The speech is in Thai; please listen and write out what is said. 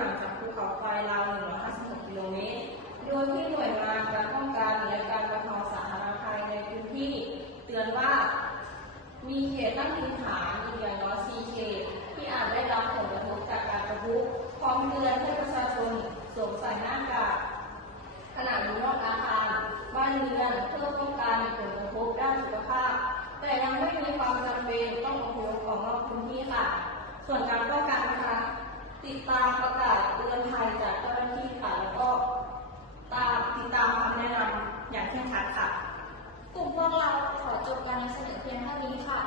ห่างจากภูเขาไฟราว 156 กิโลเมตร โดยที่หน่วยงานการป้องกันและการบรรเทาสาธารณภัยในพื้นที่เตือนว่า มีเหตุตั้งถิ่นฐานอย่างน้อย4เขตที่อาจได้รับผลกระทบจากการระทุพร้อมเตือนให้ประชาชนสวมใส่หน้ากากขณะอยู่นอกอาคารบ้านเรือนเพื่อป้องกันผลกระทบด้านสุขภาพ แต่ยังไม่มีความจำเป็นต้องอพยพของนอกพื้นที่ค่ะ ส่วนการป้องกันนะคะ กลุ่มพวกเราขอจบการนำเสนอเพียงเท่านี้ค่ะ